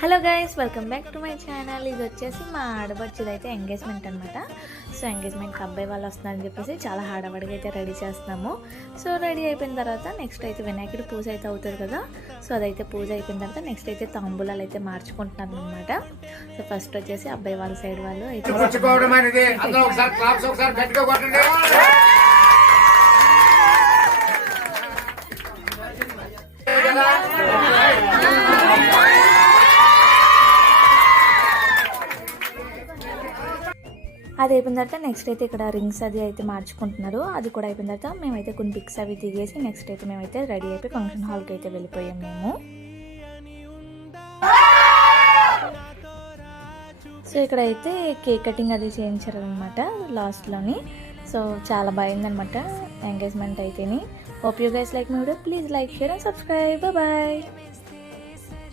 Hello guys, welcome back to my channel. ఇది వచ్చేసి మా ఆడబడుచుది అయితే ఎంగేజ్మెంట్ అనమాట. సో ఎంగేజ్మెంట్కి అబ్బాయి వాళ్ళు వస్తున్నారని చెప్పేసి చాలా హడావడిగా అయితే రెడీ చేస్తున్నాము. సో రెడీ అయిపోయిన తర్వాత నెక్స్ట్ అయితే వినాయకుడి పూజ అయితే అవుతుంది కదా. సో అదైతే పూజ అయిపోయిన తర్వాత నెక్స్ట్ అయితే తాంబూలాలు అయితే మార్చుకుంటున్నాను అనమాట. సో ఫస్ట్ వచ్చేసి అబ్బాయి వాళ్ళ సైడ్ వాళ్ళు అయితే అది అయిపోయిన తర్వాత నెక్స్ట్ అయితే ఇక్కడ రింగ్స్ అది అయితే మార్చుకుంటున్నారు. అది కూడా అయిపోయిన తర్వాత మేమైతే కొన్ని పిక్స్ అవి దిగేసి నెక్స్ట్ అయితే మేమైతే రెడీ అయిపోయి ఫంక్షన్ హాల్కి అయితే వెళ్ళిపోయాం మేము. సో ఇక్కడ అయితే కేక్ కటింగ్ అది చేయించారనమాట లాస్ట్లోని. సో చాలా బాగుందనమాట ఎంగేజ్మెంట్ అయితేని. Hope you guys like my video. Please like, share and subscribe. Bye.